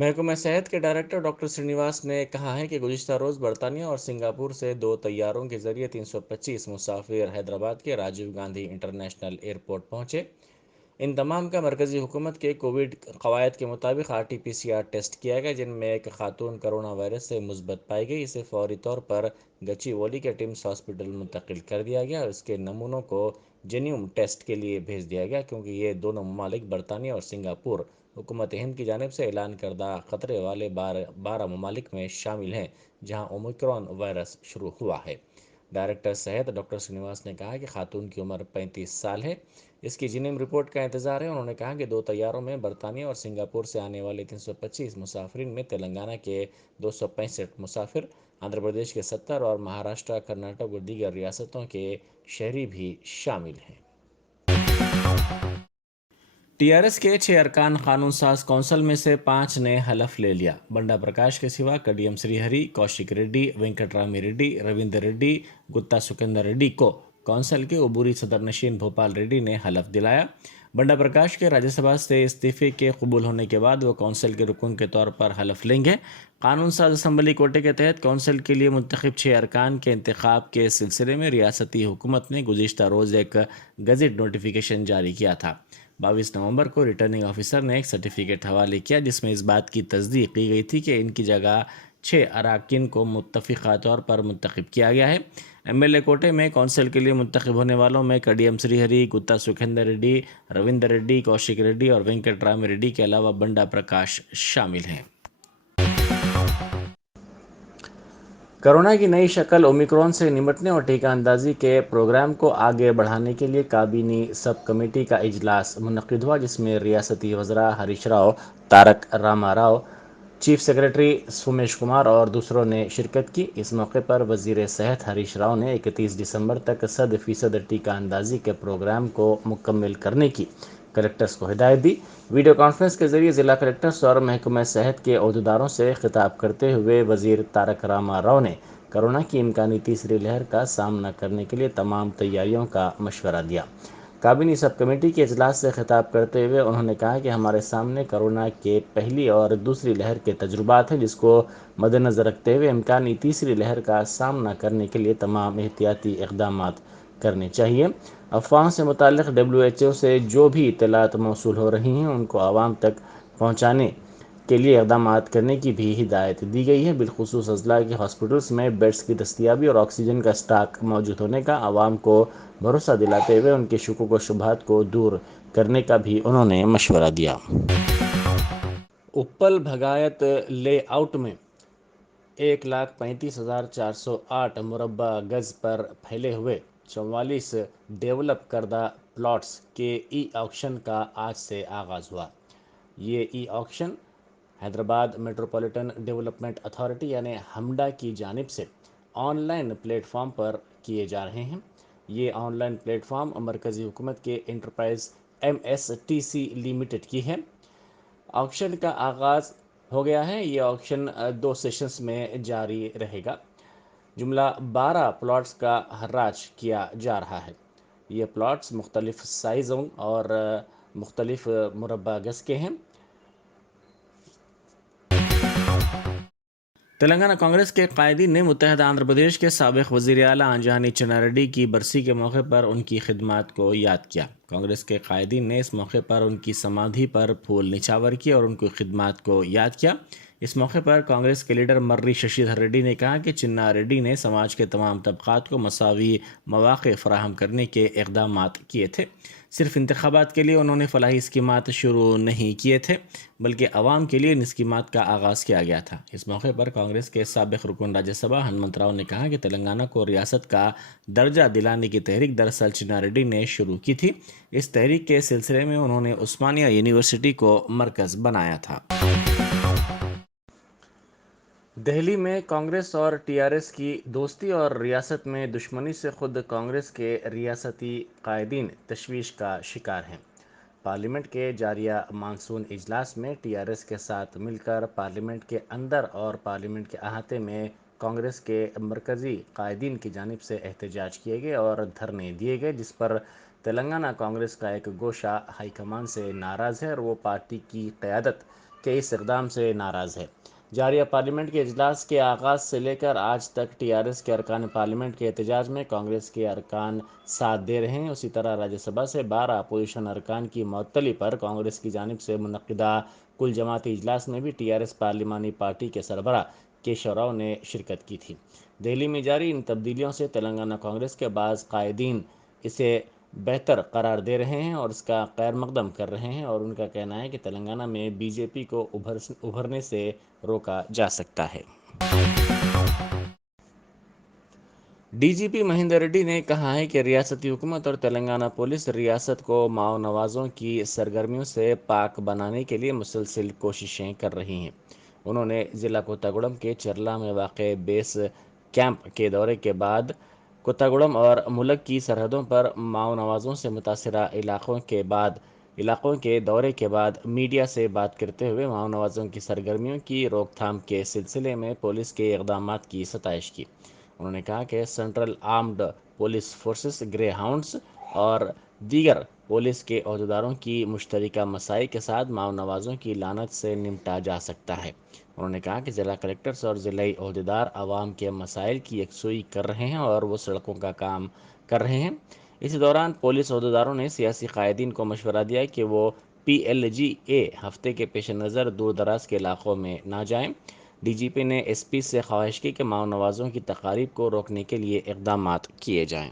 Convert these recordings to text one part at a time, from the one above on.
محکمہ صحت کے ڈائریکٹر ڈاکٹر سرینیواس نے کہا ہے کہ گزشتہ روز برطانیہ اور سنگاپور سے 2 طیاروں کے ذریعے 325 مسافر حیدرآباد کے راجیو گاندھی انٹرنیشنل ایئرپورٹ پہنچے۔ ان تمام کا مرکزی حکومت کے کووڈ قواعد کے مطابق RT-PCR ٹیسٹ کیا گیا، جن میں ایک خاتون کرونا وائرس سے مثبت پائی گئی۔ اسے فوری طور پر گچی والی کے ٹمس ہاسپٹل منتقل کر دیا گیا اور اس کے نمونوں کو جینیوم ٹیسٹ کے لیے بھیج دیا گیا، کیونکہ یہ دونوں ممالک برطانیہ اور سنگاپور حکومت ہند کی جانب سے اعلان کردہ خطرے والے 12 ممالک میں شامل ہیں جہاں اومیکرون وائرس شروع ہوا ہے۔ ڈائریکٹر صحت ڈاکٹر سرینیواس نے کہا کہ خاتون کی عمر 35 سال ہے۔ اس کی جینیوم رپورٹ کا انتظار ہے۔ انہوں نے کہا کہ 2 طیاروں میں برطانیہ اور سنگاپور سے آنے والے 325 مسافرین میں تلنگانہ کے 265 مسافر، آندھرا پردیش کے 70 اور مہاراشٹر، کرناٹک اور دیگر ریاستوں کے شہری بھی شامل ہیں۔ TRS کے 6 ارکان قانون ساز کونسل میں سے 5 نے حلف لے لیا۔ بنڈا پرکاش کے سوا کڈیم سری ہری، کوشک ریڈی، وینکٹ رامی ریڈی، رویندر ریڈی، گتا سکندر ریڈی کو کونسل کے عبوری صدر نشین بھوپال ریڈی نے حلف دلایا۔ بنڈا پرکاش کے راجیہ سبھا سے استعفے کے قبول ہونے کے بعد وہ کونسل کے رکن کے طور پر حلف لیں گے۔ قانون ساز اسمبلی کوٹے کے تحت کونسل کے لیے منتخب 6 ارکان کے انتخاب کے سلسلے میں ریاستی حکومت نے گزشتہ روز ایک گزٹ نوٹیفیکیشن جاری کیا تھا۔ 22 نومبر کو ریٹرننگ آفیسر نے ایک سرٹیفکیٹ حوالے کیا جس میں اس بات کی تصدیق کی گئی تھی کہ ان کی جگہ 6 اراکین کو متفقہ طور پر منتخب کیا گیا ہے۔ MLA کوٹے میں کونسل کے لیے منتخب ہونے والوں میں کڈیم سری ہری، گتا سکھیندر ریڈی، رویندر ریڈی، کوشک ریڈی اور وینکٹ رامی ریڈی کے علاوہ بنڈا پرکاش شامل ہیں۔ کرونا کی نئی شکل اومیکرون سے نمٹنے اور ٹیکہ اندازی کے پروگرام کو آگے بڑھانے کے لیے کابینی سب کمیٹی کا اجلاس منعقد ہوا، جس میں ریاستی وزراء ہریش راؤ، تارک راما راؤ، چیف سیکرٹری سومیش کمار اور دوسروں نے شرکت کی۔ اس موقع پر وزیر صحت ہریش راؤ نے 31 دسمبر تک 100% ٹیکہ اندازی کے پروگرام کو مکمل کرنے کی کلکٹرز کو ہدایت دی۔ ویڈیو کانفرنس کے ذریعے ضلع کلکٹرز اور محکمہ صحت کے عہدیداروں سے خطاب کرتے ہوئے وزیر تارک راما راؤ نے کرونا کی امکانی تیسری لہر کا سامنا کرنے کے لیے تمام تیاریوں کا مشورہ دیا۔ کابینی سب کمیٹی کے اجلاس سے خطاب کرتے ہوئے انہوں نے کہا کہ ہمارے سامنے کرونا کے پہلی اور دوسری لہر کے تجربات ہیں، جس کو مد نظر رکھتے ہوئے امکانی تیسری لہر کا سامنا کرنے کے لیے تمام احتیاطی اقدامات کرنے چاہیے۔ افواہوں سے متعلق WHO سے جو بھی اطلاعات موصول ہو رہی ہیں ان کو عوام تک پہنچانے کے لیے اقدامات کرنے کی بھی ہدایت دی گئی ہے، بالخصوص اضلاع کے ہاسپٹلز میں بیڈز کی دستیابی اور آکسیجن کا اسٹاک موجود ہونے کا عوام کو بھروسہ دلاتے ہوئے ان کے شکوک و شبہات کو دور کرنے کا بھی انہوں نے مشورہ دیا۔ اپل بھگایت لے آؤٹ میں 1,35,408 مربع گز پر پھیلے ہوئے 44 ڈیولپ کردہ پلاٹس کے ای آکشن کا آج سے آغاز ہوا۔ یہ e auction Hyderabad metropolitan development authority یعنی ہمڈا کی جانب سے آن لائن پلیٹ فارم پر کیے جا رہے ہیں۔ یہ آن لائن پلیٹ فارم مرکزی حکومت کے انٹرپرائز MSTC لمیٹڈ کی ہے۔ آکشن کا آغاز ہو گیا ہے۔ یہ آکشن 2 سیشنز میں جاری رہے گا۔ جملہ 12 پلاٹس کا حراج کیا جا رہا ہے۔ یہ پلاٹس مختلف سائزوں اور مختلف مربع گز کے ہیں۔ تلنگانہ کانگریس کے قائدین نے متحدہ آندھرا پردیش کے سابق وزیر اعلیٰ آنجہانی چنا ریڈی کی برسی کے موقع پر ان کی خدمات کو یاد کیا۔ کانگریس کے قائدین نے اس موقع پر ان کی سمادھی پر پھول نچھاور کیے اور ان کی خدمات کو یاد کیا۔ اس موقع پر کانگریس کے لیڈر مرری ششیدھر ریڈی نے کہا کہ چنا ریڈی نے سماج کے تمام طبقات کو مساوی مواقع فراہم کرنے کے اقدامات کیے تھے۔ صرف انتخابات کے لیے انہوں نے فلاحی اسکیمات شروع نہیں کیے تھے، بلکہ عوام کے لیے ان اسکیمات کا آغاز کیا گیا تھا۔ اس موقع پر کانگریس کے سابق رکن راجیہ سبھا ہنمنت راؤ نے کہا کہ تلنگانہ کو ریاست کا درجہ دلانے کی تحریک دراصل چنا ریڈی نے شروع کی تھی۔ اس تحریک کے سلسلے میں انہوں نے عثمانیہ یونیورسٹی کو مرکز بنایا تھا۔ دہلی میں کانگریس اور TRS کی دوستی اور ریاست میں دشمنی سے خود کانگریس کے ریاستی قائدین تشویش کا شکار ہیں۔ پارلیمنٹ کے جاریہ مانسون اجلاس میں TRS کے ساتھ مل کر پارلیمنٹ کے اندر اور پارلیمنٹ کے احاطے میں کانگریس کے مرکزی قائدین کی جانب سے احتجاج کیے گئے اور دھرنے دیے گئے، جس پر تلنگانہ کانگریس کا ایک گوشہ ہائی کمان سے ناراض ہے اور وہ پارٹی کی قیادت کے اس اقدام سے ناراض ہے۔ جاریہ پارلیمنٹ کے اجلاس کے آغاز سے لے کر آج تک ٹی آر ایس کے ارکان پارلیمنٹ کے احتجاج میں کانگریس کے ارکان ساتھ دے رہے ہیں۔ اسی طرح راجیہ سبھا سے 12 اپوزیشن ارکان کی معطلی پر کانگریس کی جانب سے منعقدہ کل جماعتی اجلاس میں بھی ٹی آر ایس پارلیمانی پارٹی کے سربراہ کیشو راؤ نے شرکت کی تھی۔ دہلی میں جاری ان تبدیلیوں سے تلنگانہ کانگریس کے بعض قائدین اسے بہتر قرار دے رہے ہیں اور اس کا خیر مقدم کر رہے ہیں، اور ان کا کہنا ہے کہ تلنگانہ میں بی جے پی کو ابھرنے سے روکا جا سکتا ہے۔ ڈی جی پی مہندر ریڈی نے کہا ہے کہ ریاستی حکومت اور تلنگانہ پولیس ریاست کو ماؤ نوازوں کی سرگرمیوں سے پاک بنانے کے لیے مسلسل کوششیں کر رہی ہیں۔ انہوں نے ضلع کوتاگوڑم کے چرلا میں واقع بیس کیمپ کے دورے کے بعد کوتاگوڑم اور ملک کی سرحدوں پر ماؤ نوازوں سے متاثرہ علاقوں کے دورے کے بعد میڈیا سے بات کرتے ہوئے ماؤ نوازوں کی سرگرمیوں کی روک تھام کے سلسلے میں پولیس کے اقدامات کی ستائش کی۔ انہوں نے کہا کہ سینٹرل آرمڈ پولیس فورسز، گرے ہاؤنڈز اور دیگر پولیس کے عہدیداروں کی مشترکہ مساعی کے ساتھ ماؤ نوازوں کی لعنت سے نمٹا جا سکتا ہے۔ انہوں نے کہا کہ ضلع کلکٹرز اور ضلعی عہدیدار عوام کے مسائل کی یکسوئی کر رہے ہیں اور وہ سڑکوں کا کام کر رہے ہیں۔ اسی دوران پولیس عہدیداروں نے سیاسی قائدین کو مشورہ دیا کہ وہ پی ایل جی اے ہفتے کے پیش نظر دور دراز کے علاقوں میں نہ جائیں۔ ڈی جی پی نے ایس پی سے خواہش کی کہ ماؤ نوازوں کی تقاریب کو روکنے کے لیے اقدامات کیے جائیں۔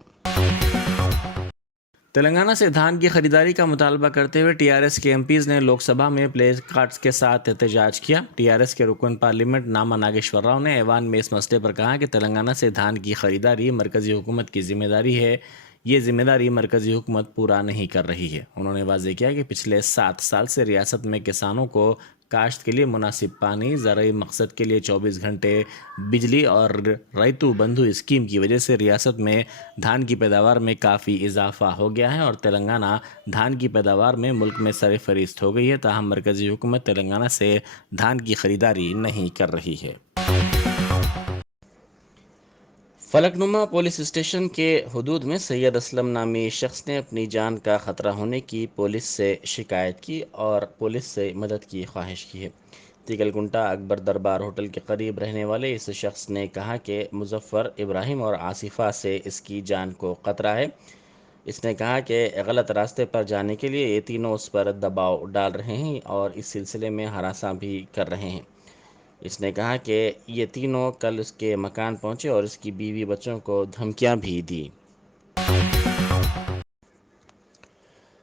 تلنگانہ سے دھان کی خریداری کا مطالبہ کرتے ہوئے ٹی آر ایس کے ایم پیز نے لوک سبھا میں پلے کارڈز کے ساتھ احتجاج کیا۔ ٹی آر ایس کے رکن پارلیمنٹ ناما ناگیشور راؤ نے ایوان میں اس مسئلے پر کہا کہ تلنگانہ سے دھان کی خریداری مرکزی حکومت کی ذمہ داری ہے، یہ ذمہ داری مرکزی حکومت پورا نہیں کر رہی ہے۔ انہوں نے واضح کیا کہ پچھلے 7 سال سے ریاست میں کسانوں کو کاشت کے لیے مناسب پانی، زرعی مقصد کے لیے 24 گھنٹے بجلی اور ریتو بندھو اسکیم کی وجہ سے ریاست میں دھان کی پیداوار میں کافی اضافہ ہو گیا ہے اور تلنگانہ دھان کی پیداوار میں ملک میں سر فہرست ہو گئی ہے، تاہم مرکزی حکومت تلنگانہ سے دھان کی خریداری نہیں کر رہی ہے۔ فلک نما پولیس اسٹیشن کے حدود میں سید اسلم نامی شخص نے اپنی جان کا خطرہ ہونے کی پولیس سے شکایت کی اور پولیس سے مدد کی خواہش کی ہے۔ تیگل گنٹا اکبر دربار ہوٹل کے قریب رہنے والے اس شخص نے کہا کہ مظفر، ابراہیم اور آصفہ سے اس کی جان کو خطرہ ہے۔ اس نے کہا کہ غلط راستے پر جانے کے لیے یہ تینوں اس پر دباؤ ڈال رہے ہیں اور اس سلسلے میں ہراساں بھی کر رہے ہیں۔ اس نے کہا کہ یہ تینوں کل اس کے مکان پہنچے اور اس کی بیوی بچوں کو دھمکیاں بھی دیں۔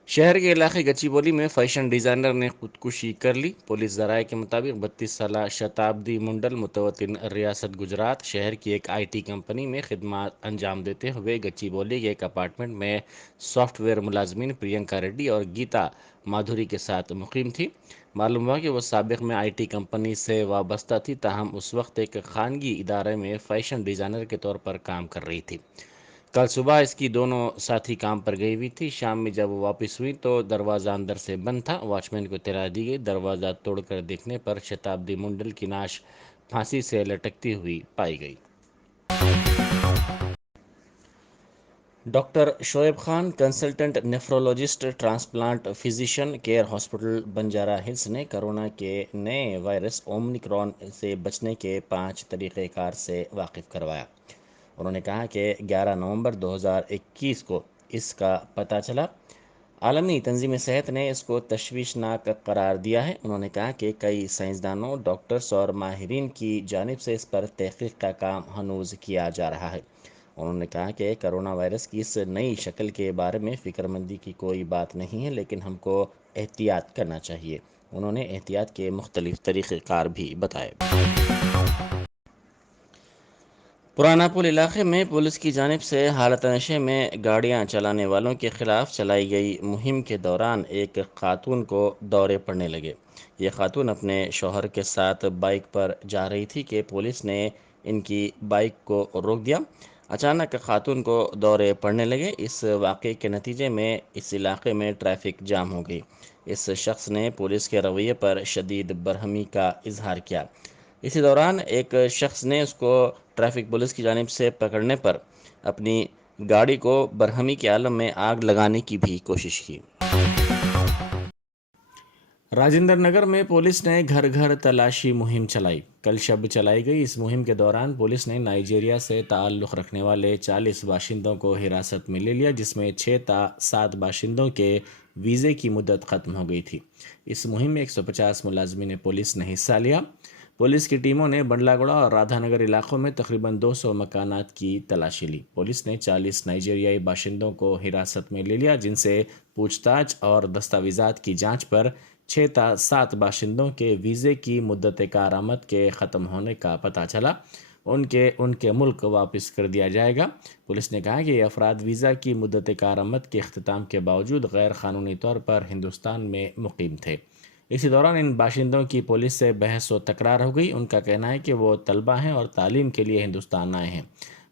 شہر کے علاقے گچی بولی میں فیشن ڈیزائنر نے خودکشی کر لی۔ پولیس ذرائع کے مطابق 32 سالہ شتابدی منڈل متوطن ریاست گجرات شہر کی ایک آئی ٹی کمپنی میں خدمات انجام دیتے ہوئے گچی بولی کے ایک اپارٹمنٹ میں سافٹ ویئر ملازمین پرینکا ریڈی اور گیتا مادھوری کے ساتھ مقیم تھی۔ معلوم ہوا کہ وہ سابق میں آئی ٹی کمپنی سے وابستہ تھی، تاہم اس وقت ایک خانگی ادارے میں فیشن ڈیزائنر کے طور پر کام کر رہی تھی۔ کل صبح اس کی دونوں ساتھی کام پر گئی ہوئی تھی۔ شام میں جب وہ واپس ہوئی تو دروازہ اندر سے بند تھا۔ واچ مین کو اطلاع دی گئی۔ دروازہ توڑ کر دیکھنے پر شتابدی منڈل کی نعش پھانسی سے لٹکتی ہوئی پائی گئی۔ Doctor Shoaib Khan, consultant nephrologist, transplant physician, care hospital Banjara hills نے کورونا کے نئے وائرس اومنکرون سے بچنے کے 5 طریقہ کار سے واقف کروایا۔ انہوں نے کہا کہ 11 نومبر 2021 کو اس کا پتہ چلا۔ عالمی تنظیم صحت نے اس کو تشویشناک قرار دیا ہے۔ انہوں نے کہا کہ کئی سائنسدانوں، ڈاکٹرز اور ماہرین کی جانب سے اس پر تحقیق کا کام ہنوز کیا جا رہا ہے۔ انہوں نے کہا کہ کرونا وائرس کی اس نئی شکل کے بارے میں فکر مندی کی کوئی بات نہیں ہے، لیکن ہم کو احتیاط کرنا چاہیے۔ انہوں نے احتیاط کے مختلف طریقہ کار بھی بتائے۔ پرانا پل علاقے میں پولیس کی جانب سے حالت نشے میں گاڑیاں چلانے والوں کے خلاف چلائی گئی مہم کے دوران ایک خاتون کو دورے پڑنے لگے۔ یہ خاتون اپنے شوہر کے ساتھ بائک پر جا رہی تھی کہ پولیس نے ان کی بائک کو روک دیا۔ اچانک خاتون کو دورے پڑنے لگے۔ اس واقعے کے نتیجے میں اس علاقے میں ٹریفک جام ہو گئی۔ اس شخص نے پولیس کے رویے پر شدید برہمی کا اظہار کیا۔ اسی دوران ایک شخص نے اس کو ٹریفک پولیس کی جانب سے پکڑنے پر اپنی گاڑی کو برہمی کے عالم میں آگ لگانے کی بھی کوشش کی۔ راجندر نگر میں پولیس نے گھر گھر تلاشی مہم چلائی۔ کل شب چلائی گئی اس مہم کے دوران پولیس نے نائجیریا سے تعلق رکھنے والے 40 باشندوں کو حراست میں لے لیا، جس میں 6 تا 7 باشندوں کے ویزے کی مدت ختم ہو گئی تھی۔ اس مہم میں 150 ملازمین پولیس نے حصہ لیا۔ پولیس کی ٹیموں نے بنڈلا گوڑا اور رادھا نگر علاقوں میں تقریباً 200 مکانات کی تلاشی لی۔ پولیس نے 40 نائجیریائی باشندوں کو حراست میں لے لیا، جن سے پوچھ تاچھ اور دستاویزات کی جانچ پر 6 تا 7 باشندوں کے ویزے کی مدت کارآمد کے ختم ہونے کا پتہ چلا۔ ان کے ملک واپس کر دیا جائے گا۔ پولیس نے کہا کہ یہ افراد ویزا کی مدت کارآمد کے اختتام کے باوجود غیر قانونی طور پر ہندوستان میں مقیم تھے۔ اسی دوران ان باشندوں کی پولیس سے بحث و تکرار ہو گئی۔ ان کا کہنا ہے کہ وہ طلبہ ہیں اور تعلیم کے لیے ہندوستان آئے ہیں۔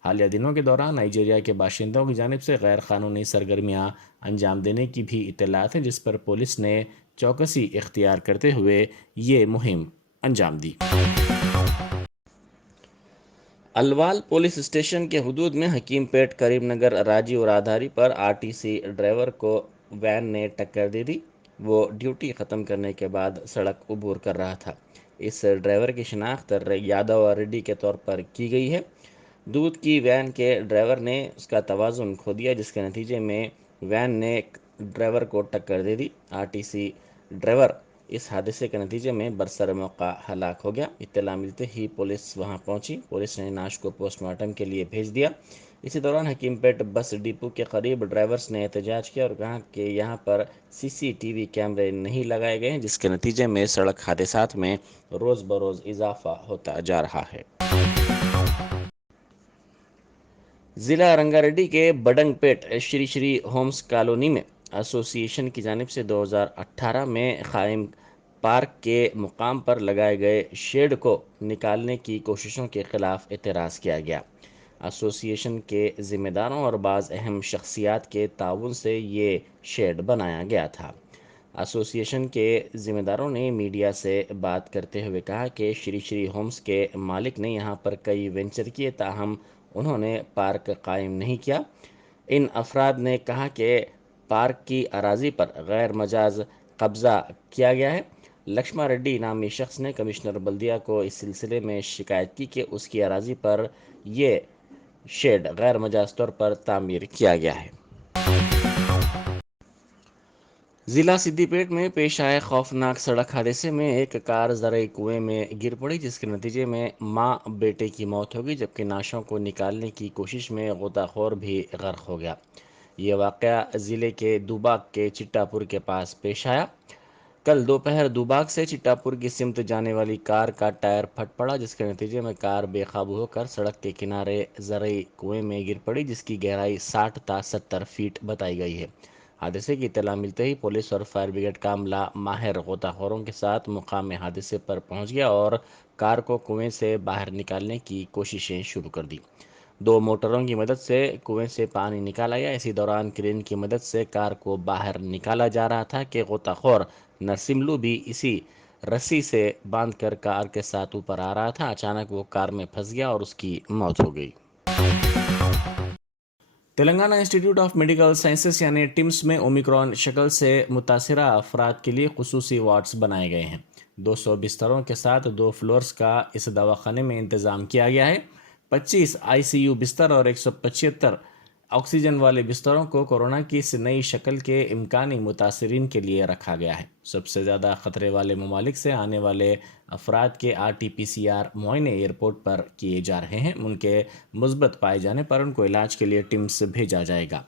حالیہ دنوں کے دوران نائجیریا کے باشندوں کی جانب سے غیر قانونی سرگرمیاں انجام دینے کی بھی اطلاعات ہیں، جس پر پولیس نے چوکسی اختیار کرتے ہوئے یہ مہم انجام دی۔ الوال پولیس اسٹیشن کے حدود میں حکیم پیٹ کریم نگر راجیو رادھاری پر RTC ڈرائیور کو وین نے ٹکر دے دی۔ وہ ڈیوٹی ختم کرنے کے بعد سڑک عبور کر رہا تھا۔ اس ڈرائیور کی شناخت یادو ریڈی کے طور پر کی گئی ہے۔ دودھ کی وین کے ڈرائیور نے اس کا توازن کھو دیا، جس کے نتیجے میں وین نے ڈرائیور کو ٹکر دے دی۔ RTC ڈرائیور اس حادثے کے نتیجے میں برسر موقع ہلاک ہو گیا۔ اطلاع ملتے ہی پولیس وہاں پہنچی۔ پولیس نے لاش کو پوسٹ مارٹم کے لیے بھیج دیا۔ اسی دوران حکیم پیٹ بس ڈپو کے قریب ڈرائیورز نے احتجاج کیا اور کہا کہ یہاں پر CCTV کیمرے نہیں لگائے گئے ہیں، جس کے نتیجے میں سڑک حادثات میں روز بروز اضافہ ہوتا جا رہا ہے۔ ضلع رنگا ریڈی کے بڈنگ پیٹ شری شری ہومز کالونی میں ایسوسی ایشن کی جانب سے 2018 میں قائم پارک کے مقام پر لگائے گئے شیڈ کو نکالنے کی کوششوں کے خلاف اعتراض کیا گیا۔ ایسوسی ایشن کے ذمہ داروں اور بعض اہم شخصیات کے تعاون سے یہ شیڈ بنایا گیا تھا۔ ایسوسی ایشن کے ذمہ داروں نے میڈیا سے بات کرتے ہوئے کہا کہ شری شری ہومز کے مالک نے یہاں پر کئی وینچر کیے، تاہم انہوں نے پارک قائم نہیں کیا۔ ان افراد نے کہا کہ پارک کی اراضی پر غیر مجاز قبضہ کیا گیا ہے۔ لکشما ریڈی نامی شخص نے کمشنر بلدیہ کو اس سلسلے میں شکایت کی کہ اس کی اراضی پر یہ شیڈ غیر مجاز طور پر تعمیر کیا گیا ہے۔ ضلع سدی پیٹ میں پیش آئے خوفناک سڑک حادثے میں ایک کار زرعی کنویں میں گر پڑی، جس کے نتیجے میں ماں بیٹے کی موت ہو گئی، جبکہ لاشوں کو نکالنے کی کوشش میں غوطہ خور بھی غرق ہو گیا۔ یہ واقعہ ضلع کے دوباگ کے چٹا پور کے پاس پیش آیا۔ کل دوپہر دوباگ سے چٹا پور کی سمت جانے والی کار کا ٹائر پھٹ پڑا، جس کے نتیجے میں کار بے قابو ہو کر سڑک کے کنارے زرعی کنویں میں گر پڑی، جس کی گہرائی 60 تا 70 فیٹ بتائی گئی ہے۔ حادثے کی اطلاع ملتے ہی پولیس اور فائر بریگیڈ کا عملہ ماہر غوطہ خوروں کے ساتھ مقام حادثے پر پہنچ گیا اور کار کو کنویں سے باہر نکالنے کی کوششیں شروع کر دی۔ 2 موٹروں کی مدد سے کنویں سے پانی نکالا گیا۔ اسی دوران کرین کی مدد سے کار کو باہر نکالا جا رہا تھا کہ غوطہ خور نرسملو بھی اسی رسی سے باندھ کر کار کے ساتھ اوپر آ رہا تھا۔ اچانک وہ کار میں پھنس گیا اور اس کی موت ہو گئی۔ تلنگانہ انسٹی ٹیوٹ آف میڈیکل سائنسز یعنی ٹمس میں اومیکرون شکل سے متاثرہ افراد کے لیے خصوصی وارڈز بنائے گئے ہیں۔ 200 بستروں کے ساتھ 2 فلورز کا اس دواخانے میں انتظام کیا گیا ہے۔ 25 ICU بستر اور 175 آکسیجن والے بستروں کو کورونا کی اس نئی شکل کے امکانی متاثرین کے لیے رکھا گیا ہے۔ سب سے زیادہ خطرے والے ممالک سے آنے والے افراد کے RT-PCR معائنے ایئرپورٹ پر کیے جا رہے ہیں۔ ان کے مثبت پائے جانے پر ان کو علاج کے لیے ٹمس بھیجا جائے گا۔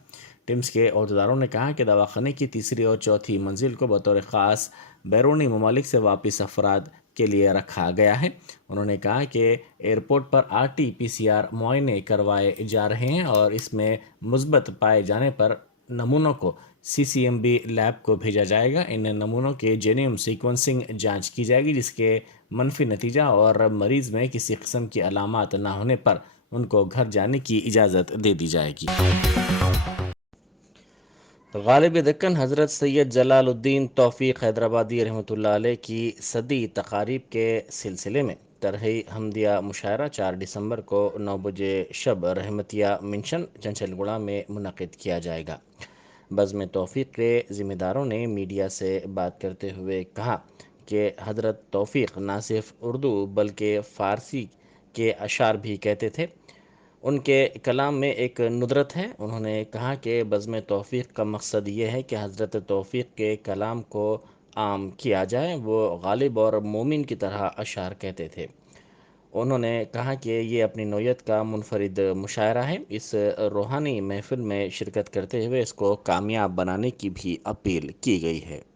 ٹمس کے عہدیداروں نے کہا کہ دواخانے کی تیسری اور چوتھی منزل کو بطور خاص بیرونی ممالک سے واپس افراد کے لیے رکھا گیا ہے۔ انہوں نے کہا کہ ایئرپورٹ پر RT-PCR معائنے کروائے جا رہے ہیں اور اس میں مثبت پائے جانے پر نمونوں کو CCMB لیب کو بھیجا جائے گا۔ ان نمونوں کے جینوم سیکوینسنگ جانچ کی جائے گی، جس کے منفی نتیجہ اور مریض میں کسی قسم کی علامات نہ ہونے پر ان کو گھر جانے کی اجازت دے دی جائے گی۔ غالب دکن حضرت سید جلال الدین توفیق حیدرآبادی رحمۃ اللہ علیہ کی صدی تقاریب کے سلسلے میں طرحِ حمدیہ مشاعرہ 4 دسمبر کو 9 بجے شب رحمتیہ منشن چنچل گڑا میں منعقد کیا جائے گا۔ بزم توفیق کے ذمہ داروں نے میڈیا سے بات کرتے ہوئے کہا کہ حضرت توفیق نہ صرف اردو بلکہ فارسی کے اشعار بھی کہتے تھے۔ ان کے کلام میں ایک ندرت ہے۔ انہوں نے کہا کہ بزم توفیق کا مقصد یہ ہے کہ حضرت توفیق کے کلام کو عام کیا جائے۔ وہ غالب اور مومن کی طرح اشعار کہتے تھے۔ انہوں نے کہا کہ یہ اپنی نوعیت کا منفرد مشاعرہ ہے۔ اس روحانی محفل میں شرکت کرتے ہوئے اس کو کامیاب بنانے کی بھی اپیل کی گئی ہے۔